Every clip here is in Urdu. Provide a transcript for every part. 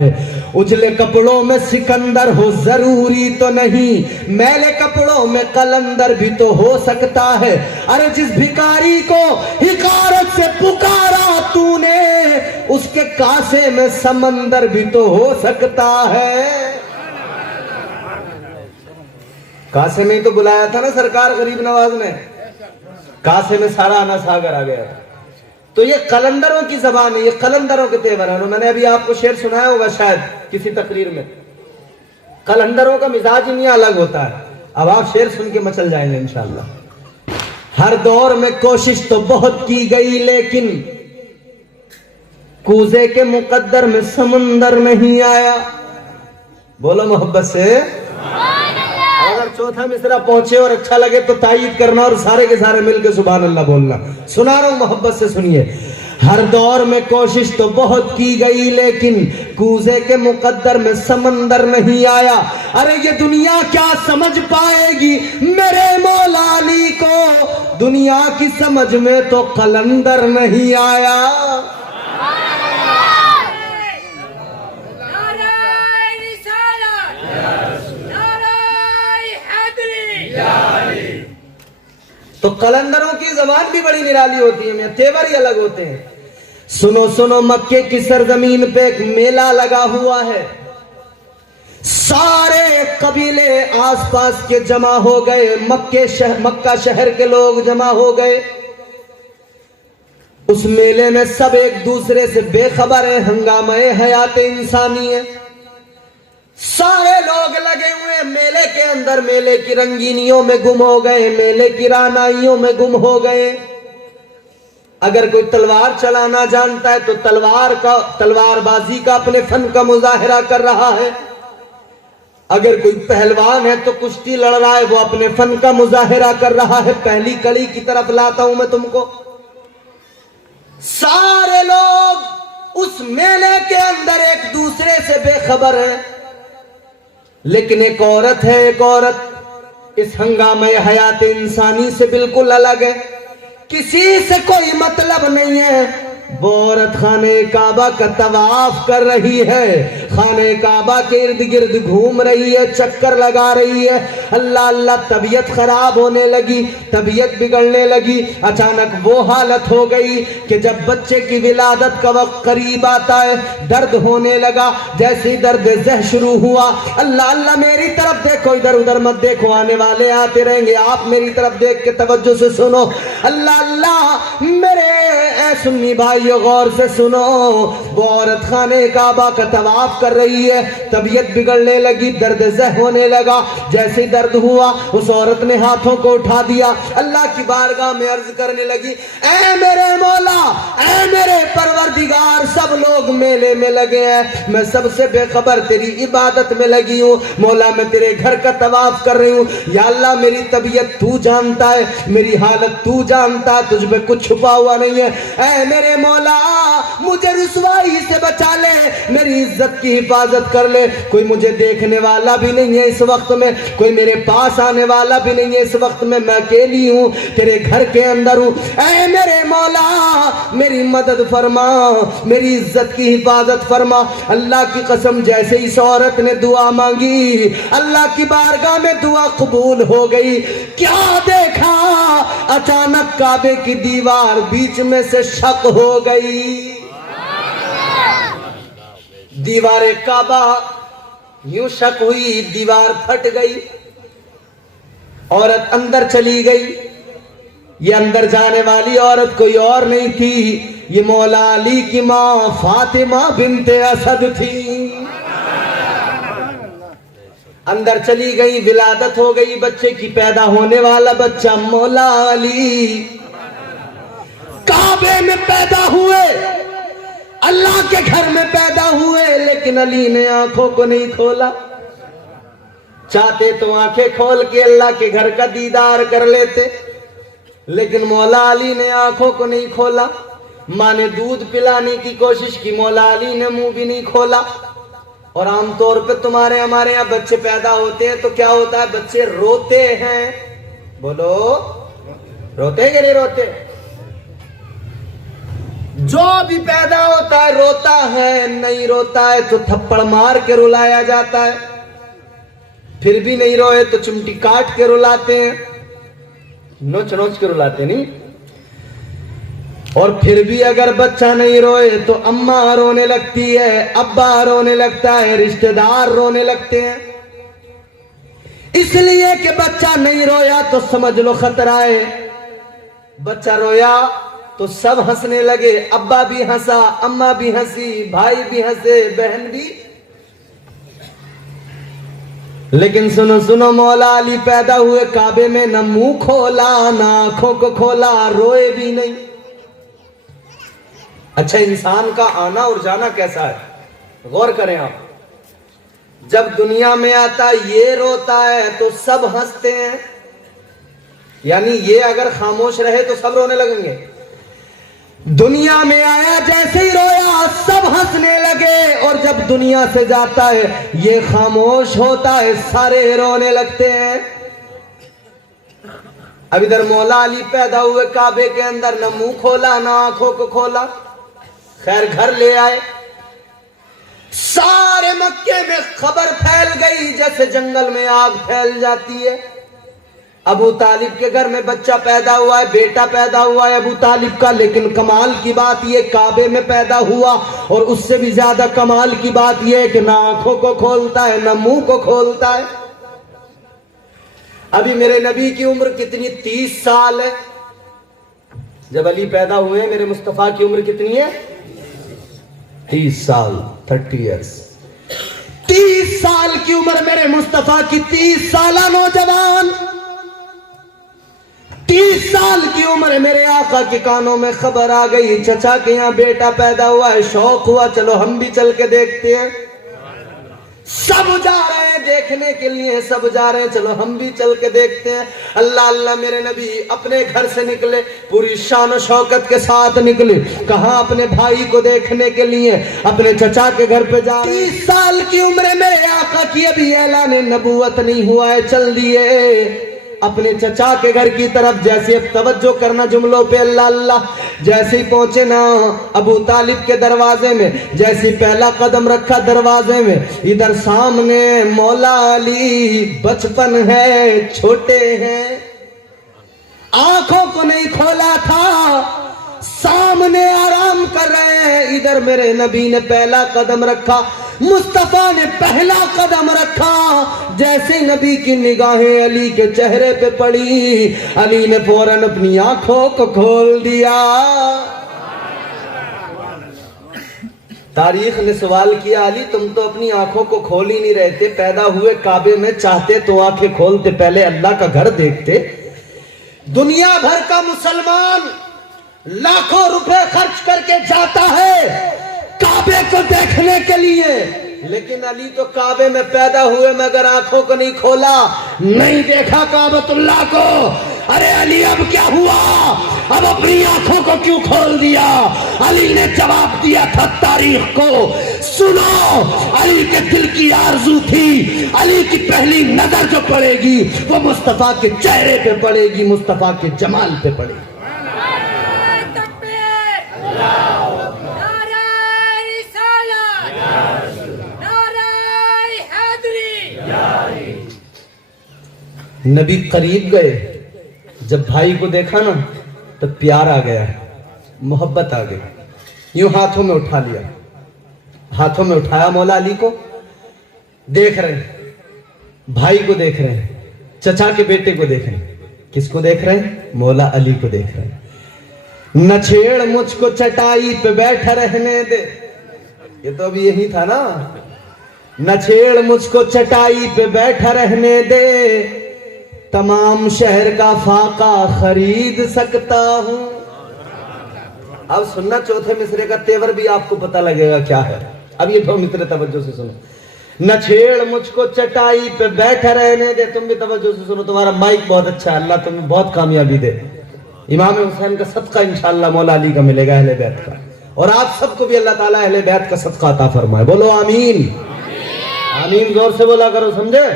اجلے کپڑوں میں سکندر ہو ضروری تو نہیں، میلے کپڑوں میں قلندر بھی تو ہو سکتا ہے۔ ارے جس بھکاری کو حقارت سے پکارا تو نے، اس کے کاسے میں سمندر بھی تو ہو سکتا ہے۔ کاسے میں ہی تو بلایا تھا نا سرکار غریب نواز نے، کاسے میں سارا آنا ساگر آ گیا تھا۔ تو یہ قلندروں کی زبان ہے، یہ قلندروں کے تیور ہیں۔ میں نے ابھی آپ کو شعر سنایا ہوگا شاید کسی تقریر میں، قلندروں کا مزاج ہی نہیں الگ ہوتا ہے۔ اب آپ شعر سن کے مچل جائیں گے انشاءاللہ۔ ہر دور میں کوشش تو بہت کی گئی، لیکن کوزے کے مقدر میں سمندر نہیں آیا۔ بولو محبت سے۔ اگر چوتھا مصرع پہنچے اور اچھا لگے تو تائید کرنا، اور سارے کے سارے مل کے سبحان اللہ بولنا۔ سنا رہا ہوں، محبت سے سنیے۔ ہر دور میں کوشش تو بہت کی گئی، لیکن کوزے کے مقدر میں سمندر نہیں آیا۔ ارے یہ دنیا کیا سمجھ پائے گی میرے مولا علی کو، دنیا کی سمجھ میں تو قلندر نہیں آیا۔ تو قلندروں کی زبان بھی بڑی نرالی ہوتی ہے، تیور ہی الگ ہوتے ہیں۔ سنو سنو مکے کی سرزمین پہ ایک میلہ لگا ہوا ہے، سارے قبیلے آس پاس کے جمع ہو گئے، مکہ شہر کے لوگ جمع ہو گئے۔ اس میلے میں سب ایک دوسرے سے بے خبر ہیں، ہنگامہ حیات انسانی ہے۔ سارے لوگ لگے ہوئے میلے کے اندر، میلے کی رنگینیوں میں گم ہو گئے، میلے کی رعنائیوں میں گم ہو گئے۔ اگر کوئی تلوار چلانا جانتا ہے تو تلوار بازی کا اپنے فن کا مظاہرہ کر رہا ہے۔ اگر کوئی پہلوان ہے تو کشتی لڑ رہا ہے، وہ اپنے فن کا مظاہرہ کر رہا ہے۔ پہلی کڑی کی طرف لاتا ہوں میں تم کو۔ سارے لوگ اس میلے کے اندر ایک دوسرے سے بے خبر ہیں، لیکن ایک عورت ہے، ایک عورت اس ہنگامہ حیات انسانی سے بالکل الگ ہے، کسی سے کوئی مطلب نہیں ہے۔ وہ عورت خانہ کعبہ کا طواف کر رہی ہے، خانہ کعبہ کے ارد گرد گھوم رہی ہے، چکر لگا رہی ہے۔ اللہ اللہ، طبیعت خراب ہونے لگی، طبیعت بگڑنے لگی۔ اچانک وہ حالت ہو گئی کہ جب بچے کی ولادت کا وقت قریب آتا ہے، درد ہونے لگا۔ جیسے درد زہ شروع ہوا، اللہ اللہ میری طرف دیکھو، ادھر ادھر مت دیکھو، آنے والے آتے رہیں گے، آپ میری طرف دیکھ کے توجہ سے سنو۔ اللہ اللہ میرے اے سنی بھائی غور سے سنو۔ وہ عورت خانہ کعبہ کا طواف کر رہی ہے، طبیعت بگڑنے لگی، درد زہ ہونے لگا۔ جیسے درد ہوا، اس عورت نے ہاتھوں کو اٹھا دیا، اللہ کی بارگاہ میں عرض کرنے لگی، اے میرے مولا، اے میرے پروردگار، سب لوگ میلے میں لگے ہیں، میں سب سے بے خبر تیری عبادت میں لگی ہوں۔ مولا میں تیرے گھر کا طواف کر رہی ہوں، یا اللہ میری طبیعت تو جانتا ہے، میری حالت تو جانتا ہے، تجھ میں کچھ چھپا ہوا نہیں ہے۔ اے میرے مولا مجھے رسوائی سے بچا لے، میری عزت کی حفاظت کر لے۔ کوئی مجھے دیکھنے والا بھی نہیں ہے اس وقت میں، کوئی میرے پاس آنے والا بھی نہیں ہے اس وقت میں اکیلی ہوں، تیرے گھر کے اندر ہوں۔ اے میرے مولا میری مدد فرما، میری عزت کی حفاظت فرما۔ اللہ کی قسم جیسے اس عورت نے دعا مانگی، اللہ کی بارگاہ میں دعا قبول ہو گئی۔ کیا دیکھا؟ اچانک کعبے کی دیوار بیچ میں سے شق ہو گئی۔ دیوار کعبہ یوں شق ہوئی، دیوار پھٹ گئی، عورت اندر چلی گئی۔ یہ اندر جانے والی عورت کوئی اور نہیں تھی، یہ مولا علی کی ماں فاطمہ بنت اسد تھی۔ اندر چلی گئی، ولادت ہو گئی بچے کی، پیدا ہونے والا بچہ مولا علی کعبے میں پیدا ہوئے، اللہ کے گھر میں پیدا ہوئے، لیکن علی نے آنکھوں کو نہیں کھولا۔ چاہتے تو آنکھیں کھول کے اللہ کے گھر کا دیدار کر لیتے، لیکن مولا علی نے آنکھوں کو نہیں کھولا۔ ماں نے دودھ پلانے کی کوشش کی، مولا علی نے منہ بھی نہیں کھولا۔ اور عام طور پہ ہمارے یہاں بچے پیدا ہوتے ہیں تو کیا ہوتا ہے؟ بچے روتے ہیں۔ بولو، روتے کہ نہیں روتے؟ جو بھی پیدا ہوتا ہے روتا ہے, نہیں روتا ہے تو تھپڑ مار کے رلایا جاتا ہے, پھر بھی نہیں روئے تو چمٹی کاٹ کے رلاتے ہیں, نوچ نوچ کے رلاتے نہیں. اور پھر بھی اگر بچہ نہیں روئے تو اماں رونے لگتی ہے, ابا رونے لگتا ہے, رشتہ دار رونے لگتے ہیں. اس لیے کہ بچہ نہیں رویا تو سمجھ لو خطرہ ہے, بچہ رویا تو سب ہنسنے لگے, ابا بھی ہنسا, اماں بھی ہنسی, بھائی بھی ہنسے, بہن بھی. لیکن سنو سنو, مولا علی پیدا ہوئے کعبے میں, نہ منہ کھولا نہ آنکھوں کو کھولا, روئے بھی نہیں. اچھا انسان کا آنا اور جانا کیسا ہے, غور کریں آپ. جب دنیا میں آتا یہ روتا ہے تو سب ہنستے ہیں, یعنی یہ اگر خاموش رہے تو سب رونے لگیں گے. دنیا میں آیا جیسے ہی رویا سب ہنسنے لگے, اور جب دنیا سے جاتا ہے یہ خاموش ہوتا ہے سارے رونے لگتے ہیں. اب ادھر مولا علی پیدا ہوئے کعبے کے اندر, نہ منہ کھولا نہ آنکھوں کو کھولا. خیر گھر لے آئے, سارے مکے میں خبر پھیل گئی جیسے جنگل میں آگ پھیل جاتی ہے. ابو طالب کے گھر میں بچہ پیدا ہوا ہے, بیٹا پیدا ہوا ہے ابو طالب کا, لیکن کمال کی بات یہ کعبے میں پیدا ہوا, اور اس سے بھی زیادہ کمال کی بات یہ کہ نہ آنکھوں کو کھولتا ہے نہ منہ کو کھولتا ہے. ابھی میرے نبی کی عمر کتنی, 30 سال ہے. جب علی پیدا ہوئے میرے مصطفیٰ کی عمر کتنی ہے, 30 سال, 30 ایئرس. 30 سال کی عمر میرے مصطفیٰ کی, 30 سالہ نوجوان, 30 سال کی عمر میرے آقا کے کانوں میں خبر آ گئی چچا کے یہاں بیٹا پیدا ہوا ہے. شوق ہوا چلو ہم بھی چل کے دیکھتے ہیں. سب جا رہے ہیں دیکھنے کے لیے, سب جا رہے ہیں چلو ہم بھی چل کے دیکھتے ہیں. اللہ اللہ میرے نبی اپنے گھر سے نکلے, پوری شان و شوکت کے ساتھ نکلے. کہاں, اپنے بھائی کو دیکھنے کے لیے, اپنے چچا کے گھر پہ جا رہے. 30 سال کی عمر میرے آقا کی, ابھی اعلان نبوت نہیں ہوا ہے, چل دیے اپنے چچا کے گھر کی طرف. جیسے اب توجہ کرنا جملوں پہ, اللہ اللہ. جیسے ہی پہنچے نا ابو طالب کے دروازے میں, جیسے پہلا قدم رکھا دروازے میں, ادھر سامنے مولا علی, بچپن ہے, چھوٹے ہیں, آنکھوں کو نہیں کھولا تھا, سامنے آرام کر رہے ہیں. ادھر میرے نبی نے پہلا قدم رکھا, مصطفیٰ نے پہلا قدم رکھا. جیسے نبی کی نگاہیں علی کے چہرے پہ پڑی, علی نے فوراً اپنی آنکھوں کو کھول دیا. تاریخ نے سوال کیا, علی تم تو اپنی آنکھوں کو کھول ہی نہیں رہے تھے, پیدا ہوئے کعبے میں, چاہتے تو آنکھیں کھولتے, پہلے اللہ کا گھر دیکھتے. دنیا بھر کا مسلمان لاکھوں روپے خرچ کر کے جاتا ہے کعبے کو دیکھنے کے لیے, لیکن علی تو کعبے میں پیدا ہوئے مگر آنکھوں کو نہیں کھولا, نہیں دیکھا کعبۃ اللہ کو. ارے علی اب کیا ہوا, اب اپنی آنکھوں کو کیوں کھول دیا؟ علی نے جواب دیا تھا تاریخ کو. سنو, علی کے دل کی آرزو تھی, علی کی پہلی نظر جو پڑے گی وہ مصطفیٰ کے چہرے پہ پڑے گی, مصطفیٰ کے جمال پہ پڑے گی. نبی قریب گئے, جب بھائی کو دیکھا نا تو پیار آ گیا, محبت آ گئی. یوں ہاتھوں میں اٹھا لیا, ہاتھوں میں اٹھایا مولا علی کو. دیکھ رہے ہیں بھائی کو, دیکھ رہے ہیں چچا کے بیٹے کو, دیکھ رہے ہیں کس کو دیکھ رہے ہیں, مولا علی کو دیکھ رہے ہیں. نہ چھیڑ مجھ کو چٹائی پہ بیٹھا رہنے دے, یہ تو ابھی یہی تھا نا, نہ چھیڑ مجھ کو چٹائی پہ بیٹھا رہنے دے, تمام شہر کا فاقہ خرید سکتا ہوں. اب سننا چوتھے مصرے کا تیور بھی آپ کو پتہ لگے گا کیا ہے. اب یہ دو مصرے توجہ سے سنو. نہ چھیڑ مجھ کو چٹائی پہ بیٹھا رہنے دے, تم بھی توجہ سے سنو, تمہارا مائک بہت اچھا ہے, اللہ تمہیں بہت کامیابی دے. امام حسین کا صدقہ انشاءاللہ مولا علی کا ملے گا, اہل بیت کا, اور آپ سب کو بھی اللہ تعالیٰ اہل بیت کا صدقہ عطا فرمائے. بولو آمین. آمین زور سے بولا کرو, سمجھے.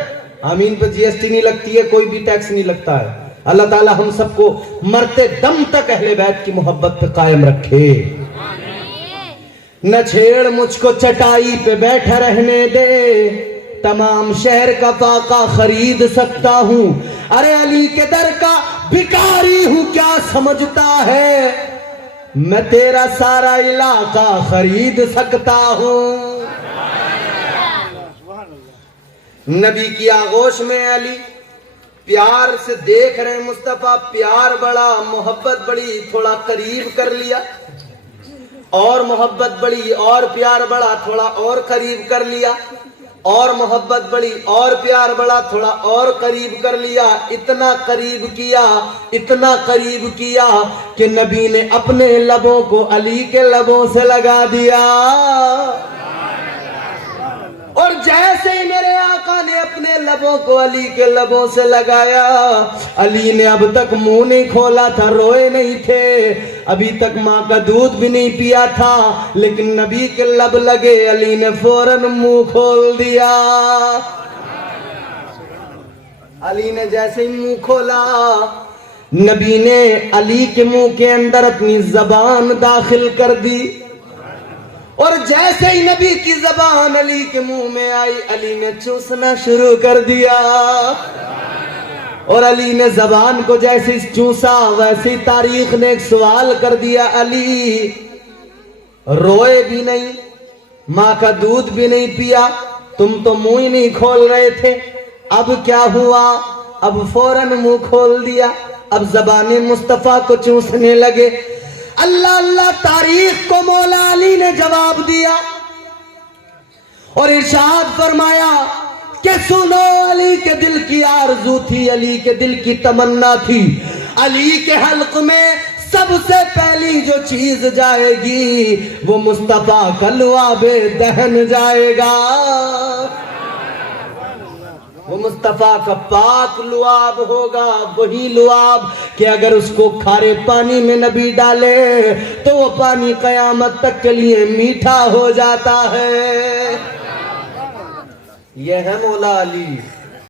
آمین پہ جی ایس ٹی نہیں لگتی ہے, کوئی بھی ٹیکس نہیں لگتا ہے. اللہ تعالیٰ ہم سب کو مرتے دم تک اہل بیت کی محبت پہ قائم رکھے. نہ چھیڑ مجھ کو چٹائی پہ بیٹھا رہنے دے، تمام شہر کا فاقہ خرید سکتا ہوں، ارے علی کے در کا بھکاری ہوں کیا سمجھتا ہے، میں تیرا سارا علاقہ خرید سکتا ہوں۔ نبی کی آغوش میں علی پیار سے دیکھ رہے مصطفیٰ، پیار بڑا، محبت بڑی، تھوڑا قریب کر لیا، اور محبت بڑی، اور پیار بڑا، تھوڑا اور قریب کر لیا، اور محبت بڑی، اور پیار بڑا، تھوڑا اور قریب کر لیا، اتنا قریب کیا، اتنا قریب کیا کہ نبی نے اپنے لبوں کو علی کے لبوں سے لگا دیا۔ اور جیسے ہی میرے آقا نے اپنے لبوں کو علی کے لبوں سے لگایا، علی نے اب تک منہ نہیں کھولا تھا، روئے نہیں تھے، ابھی تک ماں کا دودھ بھی نہیں پیا تھا، لیکن نبی کے لب لگے، علی نے فوراً منہ کھول دیا۔ علی نے جیسے ہی منہ کھولا، نبی نے علی کے منہ کے اندر اپنی زبان داخل کر دی، اور جیسے ہی نبی کی زبان علی کے منہ میں آئی، علی نے چوسنا شروع کر دیا، اور علی نے زبان کو جیسے چوسا، ویسے ہی تاریخ نے ایک سوال کر دیا، علی روئے بھی نہیں، ماں کا دودھ بھی نہیں پیا، تم تو منہ ہی نہیں کھول رہے تھے، اب کیا ہوا؟ اب فوراً منہ کھول دیا، اب زبان مصطفیٰ کو چوسنے لگے۔ اللہ اللہ، تاریخ کو مولا علی نے جواب دیا اور ارشاد فرمایا کہ سنو، علی کے دل کی آرزو تھی، علی کے دل کی تمنا تھی، علی کے حلق میں سب سے پہلی جو چیز جائے گی وہ مصطفیٰ کا لعاب دہن جائے گا، وہ مصطفیٰ کا پاک لعاب ہوگا، وہی لعاب کہ اگر اس کو کھارے پانی میں نبی ڈالے تو وہ پانی قیامت تک کے لیے میٹھا ہو جاتا ہے۔ یہ ہے مولا علی۔